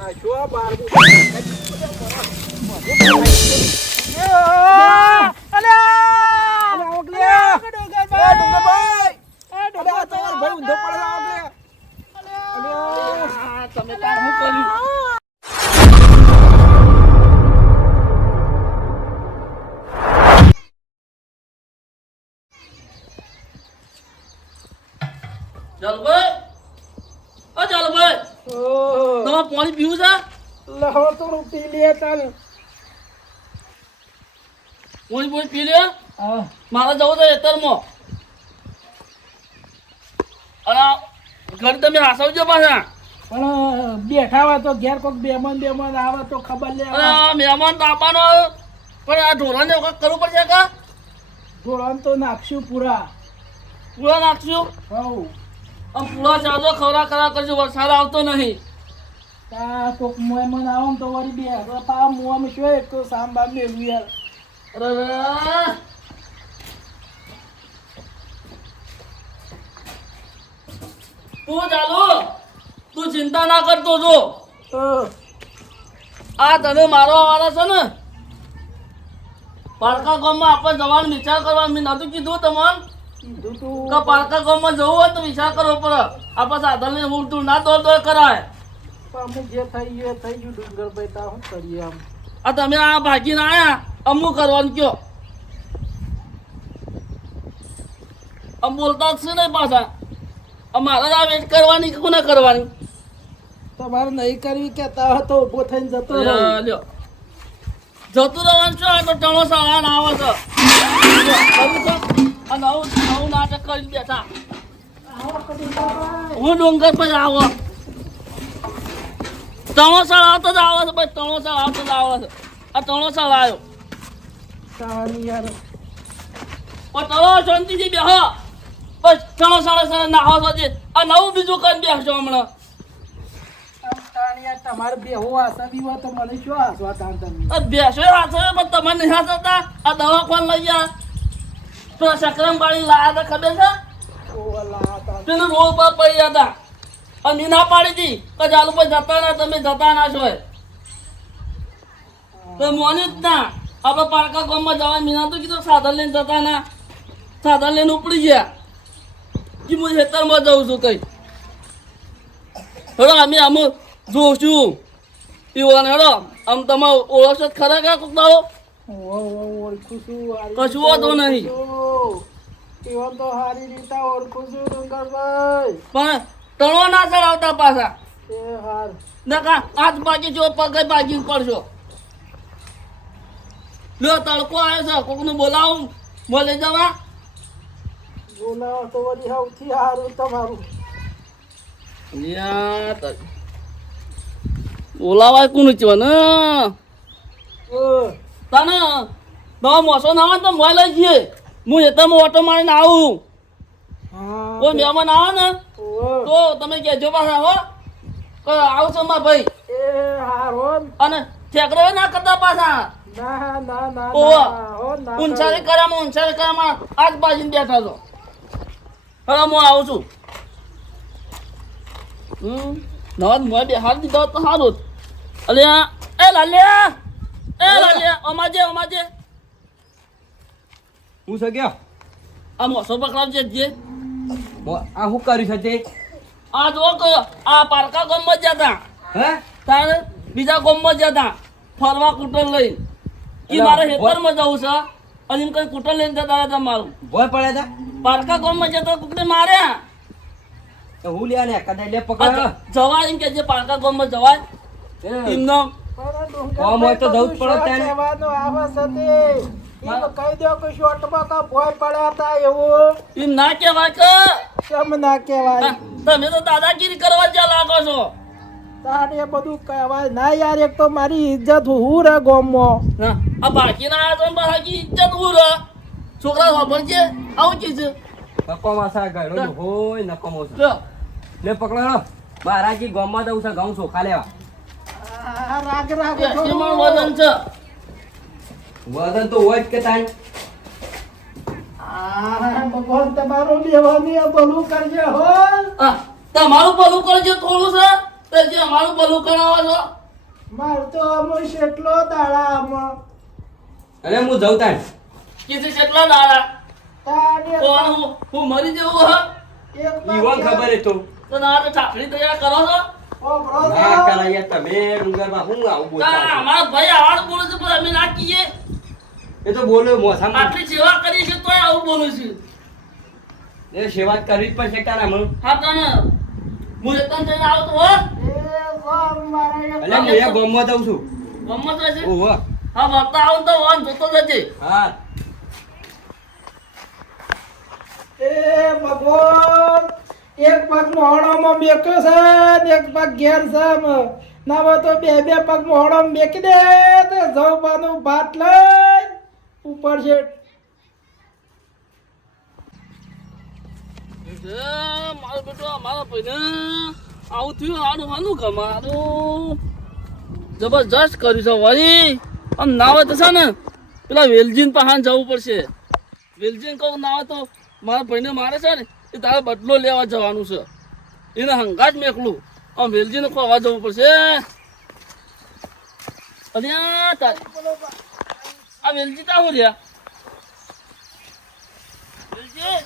આ શું બાર તમે તાર શું કર્યું? ચાલભાઈ, ઓ ચાલભાઈ, તમારે પાણી પીવું છે? લહો તો પી લે ચાલ. પાણી પી લે. મારે જવું છે ખેતરમાં. અને ઘર તમે હાસવજો પાછા. પણ બેઠા હોય તો ઘેર કોઈક મહેમાન આવે તો ખબર લે. અરે મહેમાન તો આવવાનો પણ આ ઢોરાને વખત કરવું પડશે કા? ઢોળાન તો નાખશું પૂરા. પૂરા નાખશું. હવ આમ પૂરા ચાલો ખરા કરજો, વરસાદ આવતો નહીં. તા કોક મહેમાન આવે ને તો વળી બે પા મુવામાં શું એક તો સાંભાર મેળવી યાર. અરે તું ચાલો, તું ચિંતા ના કરતો જો. આ તને મારો આવવાના છે ને, પારકા ગામમાં આપણે જવાનું વિચાર કરવા. મેં નતું કીધું તમને કીધું તું કે પારકા ગામમાં જવું હોય તો વિચાર કરવો પડે. આપણે સાધન ને ઉડતું ના દોડ કરાય. અમે જે થઈ ગયું એ થઈ ગયું. ડુંગરભાઈ તા શું કરીએ આમ. આ તમે આ ભાગીને આયા અમુક કરવાનું કયો. આમ બોલતા જ છે ને પાછા. અમારે આ વેટ કરવાની કે કોને કરવાની? તમારે નહીં કરવી કેતા હોય તો ઉભો થઈને જતો રહો. લ્યો જતું રહેવાનું છે. આ તો ટણો સાળા ના આવે છે. આ નવું નાટક કરી બેઠા. હું ડુંગર પર આવો. ટણો સાળ આવતો જ આવે છે ભાઈ. ટણો સાળ આવતો જ આવે છે. આ ટણો સાળ આવ્યો. તાવાની યાર પણ ટણો શાંતિથી બેહો. બસ ટણો સાળે નાહો છો. આ નવું બીજું કરીને બેસજો હમણાં. તમારે બેહો આસાબી હોય તો મને શું આસવા તાન તમે. બેસો હાથે પણ તમે નહીં હાથતા. આ દવાખાન લઈ ગયા તો સક્રમ પાડી લાયા હતા ખબર છે? ઓ અલ્લાહ તાન પેલું રોડ પર પડી ગયા હતા. અને ના પાડી હતી કે ચાલુ પર જતા ના, તમે જતા ના છો. તો મોની જ ના. આપણે પારકા ગામમાં જવાનું મીના તો કીધું સાધન લઈને જતા ના. સાધન લઈને ઉપડી ગયા કે હું ખેતરમાં જઉં છું કઈ. હેડો અમે અમુક જોશું પીવાને. હેડો આમ તમે ઓળખશો ખરા કા કુકડાઓ? ઓળખું છું. કશું વાંધો નહીં. એવા તો સારી રીતે ઓળખું છું ડુંગરભાઈ. પણ તણો ના ચડાવતા પાછા. એ હાર નકા હાથ ભાગી જો પગે ભાગી પડશો. લ્યો તડકો આવ્યો છે. કોકનું બોલાવું બોલે જવા. બોલાવો તો વળી સૌથી સારું તમારું. બોલાવાય કોનું છે ને તને નવા મોસો ના આવે તો મોય લઈ જઈએ. હું હેતરમાં ઓટો મારીને આવું. કોઈ મહેમાન આવે ને તો તમે કહેજો પાછા હો કે આવું છો મારા ભાઈ. એ હારો અને ઠેકડો ના કરતા પાછા. ના ના ના ઓવા ઊંચારી કર્યામાં આજ બાજીને બેઠા છો. હવે હું આવું છું. નવા મોય બે હાલ દીધો તો સારું. અલ્યા એ લાલ્યા અમાજે હું છે ગયો. આ મોસો પકડાવજે જે. આ શું કર્યું છે તે? આ જો કે આ પારકા ગામમાં જ જતા. હે તારે બીજા ગામમાં જ જતા ફરવા કુટર લઈને. ઈ મારે ખેતરમાં જવું છે અને એમ કઈ કુટર લઈને જતા હતા. મારું ભોય પડ્યા હતા. પારકા ગામમાં જતા કુટને માર્યા. તો હું લ્યા ને કદાચ લે પકડ. જવાય એમ કે જે પારકા ગામમાં જવાય એમનો. કોમ હોય તો જવું જ પડે ત્યાં. કહેવાનું આવે છે તે ઈ કહી દો કે શોર્ટમાં કા ભોય પડ્યા હતા એવું. એમ ના કહેવાય કે કેમ ના કહેવાય? તમે તો દાદાગીરી કરવા જ્યાં લાગો છો. તારે એ બધું કહેવાય ના યાર. એક તો મારી ઇજ્જત હું રે ગામમાં. હા આ બાકીના આ તો બાકી ઇજ્જત હું રે. છોકરા ખબર છે આવું કી છે. નકોમાં સા ગયો હોય નકોમો છે. લો લે પકડો. મારા કી ગામમાં જવું છે ઘઉં ચોખા લેવા. રાગ એમાં વજન છે. વજન તો હોય જ કે તાઈ. ભગવાન તમારું લેવાની ભલું કરજે હો. તમારું ભલું કરજો થોડું છે. તો જે અમારું ભલું કરાવો છો માર તો અમુક કેટલો દાડા આમાં અરે હું જઉં તાણ કીધું કેટલા દાડા તારે કોણ હું મરી જવું હ એક ઈવન ખબર એ તો તો ના તો ઠાકડી તૈયાર કરો છો ઓ બ્રો ના કરાયા તમે ડુંગરમાં હું આવું બોલતા છો? અમારા ભાઈ આવવાનું બોલે છે પણ અમે ના કહીએ એ તો બોલો મોસામાં આટલી સેવા કરી છે તોય આવું બોલું છું એ સેવા જ કરવી જ પડશે તારા મને હા તને હું એકદમ જઈને આવતો હો એ વાહ મારા એક અલ્યા હું એ ગામમાં જઉં છું ગમત રહેશે ઓહો હા વળતા આવું તો વાન જોતો જજે હા એ ભગવાન એક પગ મોહણામાં મેક્યો છે ને એક પગ ઘેર છે ના હોય તો બે બે પગ મોહણામાં મેકી દે તો જવવાનું ભાત લઈ ઉપર છે મારો બેટો મારા ભાઈને આવું થયું આનું આનું ગમારું જબરજસ્ત કર્યું છે વળી આમ ના હોય તો છે ને પેલા વેલજીન પહાણ જવું પડશે વેલજીન કહું ના હોય તો મારા ભાઈને મારે છે ને એ તારે બદલો લેવા જવાનું છે એને હંગાટ મેકલું આમ વેલજીને ખોવા જવું પડશે અને આ વેલજી તા હું રહ્યા વેલજી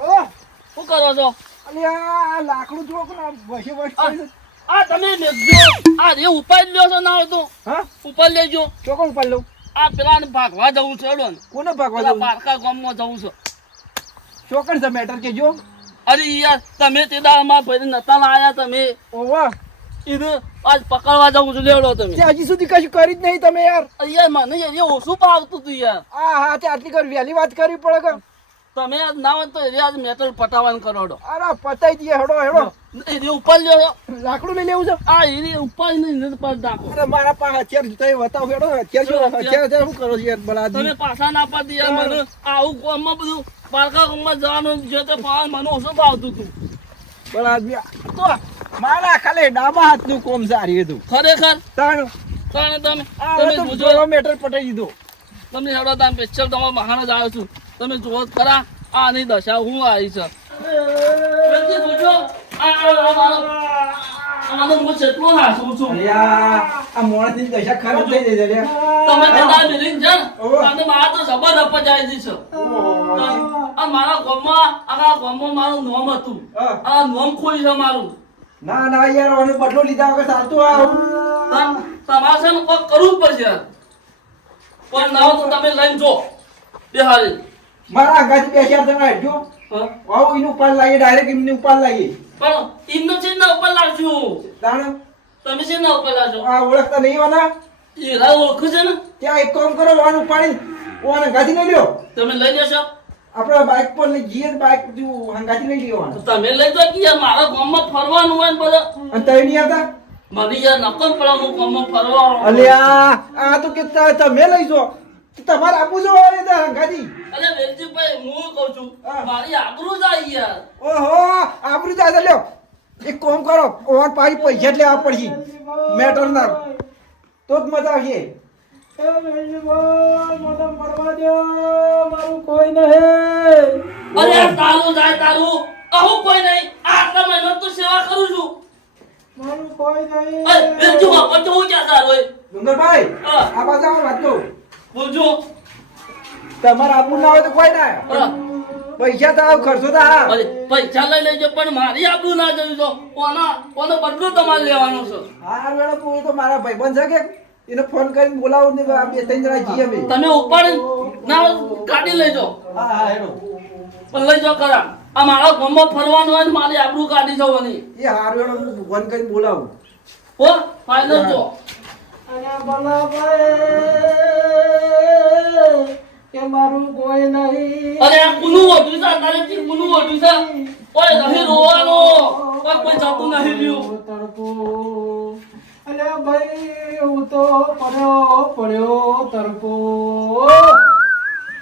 ઓ શું કરો છો અલ્યા લાકડું જો કે વહી વહી આ તમે લેજો આ રે ઉપાય લ્યો છો ના હોય તો હા ઉપર લેજો ચોકડ ઉપર લઉં આ પેલા ભાગવા જવું છે એડો ને કોને ભાગવા પેલા દઉં પારકા ગામમાં જવું છે ચોકડ છે મેટર કેજો અરે યાર તમે તે દાળમાં ભાઈ નતા લાયા તમે ઓવા એને આજ પકડવા જવું છે લેવડો તમે તે હજી સુધી કશું કરી જ નહીં તમે યાર અરે યાર મને યાર એ ઓછું ભાવતું તું યાર આ હા તે આટલી કર વહેલી વાત કરવી પડે કે તમે આજ ના હોય તો એ આજ મેટર પટાવાનું કરોડો અરે પતાઈ દઈએ હેડો હેડો એ ઉપર લ્યો છો લાકડું લઈ લેવું છે આ એની ઉપર નહીં પર નાખો અરે મારા પાસે અત્યારે જુતા બતાવો હેડો અત્યારે શું અત્યારે શું કરો છો યાર બલાદી તમે પાછા ના પાડી યાર મને આવું ગામમાં બધું પારકા ગામમાં જવાનું જે તે પાન મને ઓછું ભાવતું તું બલાદી તો મારા ખાલી ડાબા હાથનું કોમ સારી હતું ખરેખર તાણ કારણ તમે આ તમે તો જોજો જોડો મેટર પટાઈ દીધો તમને હેડો તમે સ્પેશિયલ તમારા મહાન જ આવ્યો છું તમે જુઓ જ ખરા આ નહીં દશા હું આવી છે વેલજી જોજો આનો હું કેટલો હાસું છું અલ્યા આ મોણસની દશા ખરાબ થઈ જઈ છે લ્યા. તમે કદા મિલિંગ છે ને ઓહો. તમને મારા તો જબર અપજાય છે આ મારા ગામમાં આખા ગામમાં મારું નામ હતું હા. આ નામ ખોઈ છે મારું ના ના યાર ઓને બદલો લીધા વગર ચાલતું આવું તમારે છે ને કોક કરવું જ પડશે પણ ના હોય તો તમે લઈને જો એ હારી મારા આગળ બે ચાર જણા હેડજો હા? આવું એનું ઉપર લાવીએ ડાયરેક્ટ એમને ઉપર લાવીએ પણ એમનો છે ને ઉપર લાવજો તાણ તમે છે ને ઉપર લાવજો આ ઓળખતા નહીં હોના એ રાહ ઓળખું છે ને ત્યાં એક કામ કરો વાન ઉપાડી ઓને ગાડી લઈ લ્યો તમે લઈ જશો આપણે બાઇક પર લઈ જઈએ બાઇક જો હંગાથી લઈ લ્યો તો તમે લઈ જાઓ કે યાર મારા ગામમાં ફરવાનું હોય ને બધા અને તઈ નહીં આવતા મને યાર નકમ પડે હું ગામમાં ફરવા અલ્યા આ તો કે તમે લઈ જો તમારે આપવું જો હંગાથી અરે વેલજીભાઈ હું કહું છું હા. મારી આબરૂ જાય યાર ઓહો આબરૂ જાય લ્યો એક કામ કરો ઓન પાડી પૈસા જ લેવા પડશે મેટર ના તો જ મજા આવશે અરે આ તારું જાય તારું આવું કોઈ નહીં આટલા મહિના તો સેવા કરું છું અરે વેલજી વાપર તો હું ક્યાં સારું હોય ડુંગરભાઈ હા. આ બાજુ આવો વાત કહું બોલજો તમારે આપવું ના હોય તો કોઈ ના હા. પૈસા તો આવ ખર્ચો તો હા અરે પૈસા લઈ લેજો પણ મારી આબરૂ ના જવી તો કોનો બદલો તમારે લેવાનો છે હા મેડમ તું તો મારા ભાઈબંધ છે કે એને ફોન કરીને બોલાવો ને આ બે ત્રણ જણા જઈએ અમે તમે ઉપાડી ના ગાડી લઈ જાઓ હા હા હેડો પણ લઈ જાઓ ખરા આ મારા ગામમાં ફરવાનું હોય ને મારી આબરૂ કાઢી જવાની એ હારું હેડો હું ફોન કરીને બોલાવું હો ફાઇનલ જો કે મારું કોઈ નહીં અરે આ કુનું ઓઢું છે તારે જી કુનું ઓઢું છે ઓય નહીં રોવાનો ઓય કોઈ જતું નહીં રહ્યું તડકો અલ્યા ભાઈ હું તો પડ્યો તડકો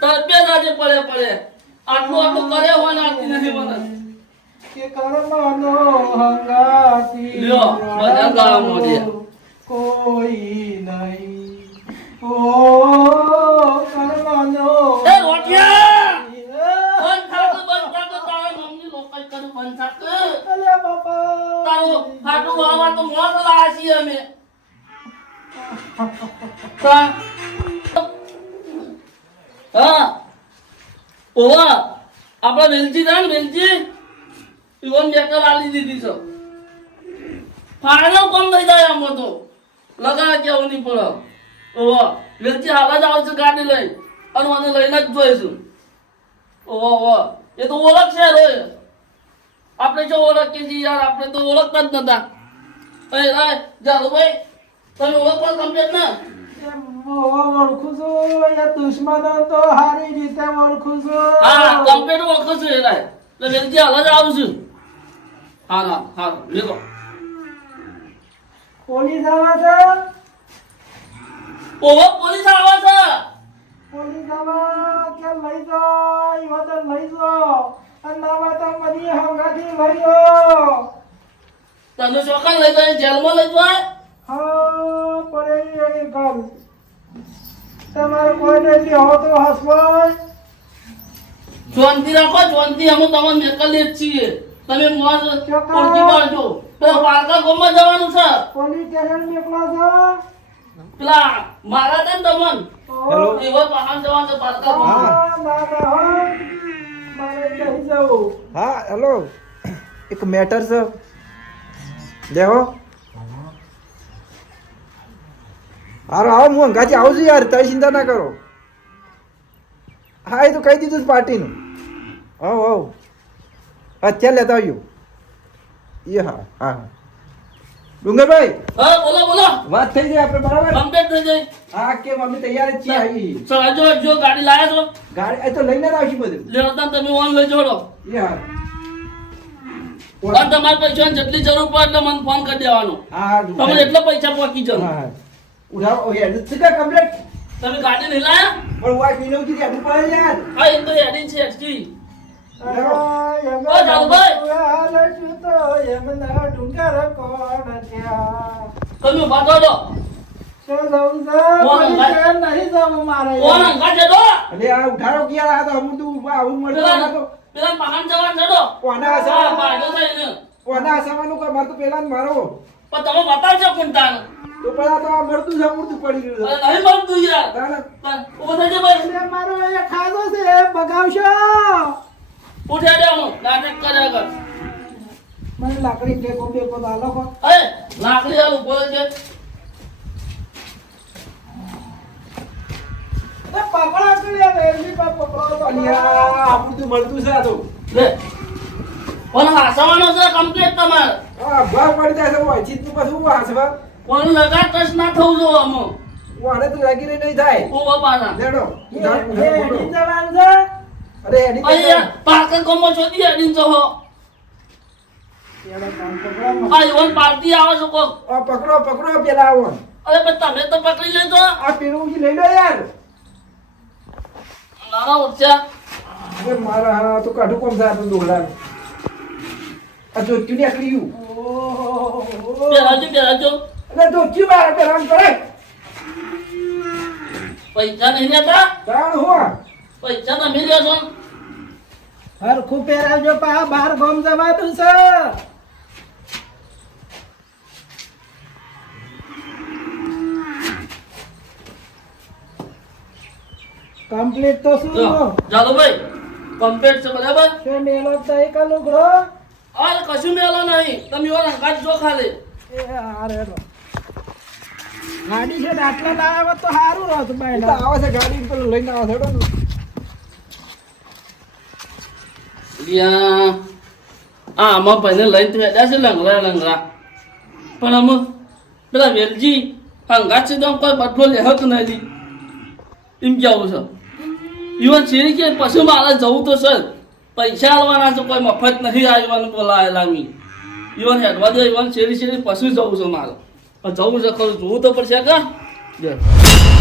તરપે આજે પડે આટલું કર્યો હોય ને આટલી નથી બને કે કર્મનો હંગાતી લ્યો, બધા ગાવા માંડ્યા. કોઈ નહીં ઓ કર્મનો એ રોટિયા બંધ થાક તારા મમ્મી લોકાઈ કરું બંધ થાક અલ્યા બાપા તારું ફાટું વાવા તો અમે તા હા ઓવા આપણા વેલજી થાય ને વેલજી ઈવન બેકર આલી દીધી છે ફાળો કોમ થઈ જાય આમાં તો લગા કેવું નહીં પડે ઓવા વેલજી હાલ જ આવશે ગાડી લઈ અને મને લઈને જ જોઈશું ઓવા ઓવા એ તો ઓળખશે રે આપણે જો ઓળખીએ છીએ યાર આપણે તો ઓળખતા જ નતા એ રાય જાલો ભાઈ તમે ઓળખવા કમ્પ્લીટ ના ઓળખું છું એ દુશ્મનો તો હારી રીતે ઓળખું છું હા કમ્પ્લીટ ઓળખું છું એ રાય એટલે વેલજી હાલ જ આવું છું હા હા હા લેકો પોલીસ આવે છે ઓવા પોલીસ આવે છે પોલીસ આવે કે લઈ જાઓ એવા તો લઈ જાઓ અને ના તો બધી હંગાથી લઈ જાઓ તને ચોકન લઈ જાય જેલમાં લઈ જાય હા પડે એ કામ તમારે કોઈ નહીં હો તો હસવાય શાંતિ રાખો શાંતિ અમે તમને મેકલીએ જ છીએ તમે મોજ ઓળખી પાડજો પેલા પારકા ગામમાં જવાનું છે પોલીસ સ્ટેશન મેકલો છો પેલા મારા છે ને તમન હેલો. એવો વાહન જવાનું છે પારકા ગામમાં. હા ના હો મારે કહી જવું હા હેલો એક મેટર છે દેવો હારો આવો હું અંગાથી આવું છું યાર તારી ચિંતા ના કરો હા એ તો કહી દીધું પાર્ટીનું હવ હવ અત્યારે લેતા આવ્યું એ હા હા હા ડુંગરભાઈ હા બોલો બોલો વાત થઈ જાય આપણે બરાબર કમ્પ્લીટ થઈ જાય હા કેમ અમે તૈયાર જ છીએ આવી સર જો ગાડી લાયા છો ગાડી એ તો લઈને જ આવશું બધું લેતા ને તમે ઓન લઈ જોડો એ હા અને તમારે પૈસાની જેટલી જરૂર પડે એટલે મને ફોન કરી દેવાનો હા તમે એટલા પૈસા પહોંચી જાઓ હા ઉઠાવો ઓકે એડ્રેસ છે કમ્પ્લીટ તમે ગાડી નહીં લાયા પણ વાય પીનો કીધી આટલું પડે યાર હા એ તો હેડી છે હેડકી તમે ઉભા થો દો કોણ અંગા છે દો અરે આ ઉઠાડો કે યાર આ તો અમુક તું આવું મળતો ના તો પેલા મહાન જવાન છે દો કોના હા હસાવાનું બાજો થઈને કોના હસાવાનું કે મારે તો પેલા ને મારો પણ તમે બતાવજો કોણ તાન તો પેલા તો આ મળતું છે મૂર્તું પડી ગયું અરે નહીં મળતું યાર તાને ઉભો થજો ભાઈ મારો એ ખાધો છે બગાવશો ઉઠ્યા દેવાનું નાટક કર્યા કર મને લાકડી ટેકો બેકો તો આલો કો એ લાકડી હાલ ઉભો છે પકડો કરી રેલવી પર પકડો અલિયા આપણું તો મળતું છે આ તો લે પણ હાસવાનો છે કમ્પ્લીટ તમારે આ ભાવ પડી જાય છે ઓય ચીત નું પાછું વાસવા પણ લગા ટચ ના થવું જો અમો વાને તો લાગી રહી નહીં થાય ઉભો પાના લેડો હેડી જવાન છે અરે એની અહીંયા પાકર કોમો છોડી અડીન જો હો એડા કામ પકડો આ ઈવન પાર્ટી આવે છે કોક આ પકડો પેલા આવો અરે પણ તમે તો પકડી લેજો આ પેલું ઊંચી લઈ લો યાર નાના ઉઠ્યા અરે મારા હા તો કાઢું કોમ થાય તો દોહડા આ જો ક્યું નીકળ્યું પેલાજો એટલે તો ક્યું બાર પેલા કરે પૈસા નહીં લેતા તાણ હું પૈસા તમે લ્યો છો હરખું પહેરાવજો પા બહાર ગોમ જવાનું છે કમ્પ્લીટ તો શું ચાલો ભાઈ કમ્પ્લીટ છે બરાબર કે મેલો દઈ કા લુગડો અરે કશું મેલો નહીં તમે ઓર અંગાત જો ખાલી એ હારે ગાડી છે ને આટલા ના આવે તો સારું રહે તો બાયડા આવે છે ગાડી પેલું લઈને આવે છે હેડો યા આ આમાં પહેલે લઈને તો હેડ્યા છે લંગરા પણ આમ પેલા વેલજી અંગાત છે તો આમ કોઈ બદલો લેહો તો નથી એમ કેવું છે ઈવન શેરી કે પછી મારે જવું તો સર પૈસા આલવાના છે કોઈ મફત નથી આવવાનું બોલાયેલા મી ઈવન હેડવા દે ઈવન શેરી પછી જવું છે મારે જવું છે ખરું જોવું તો પડશે કા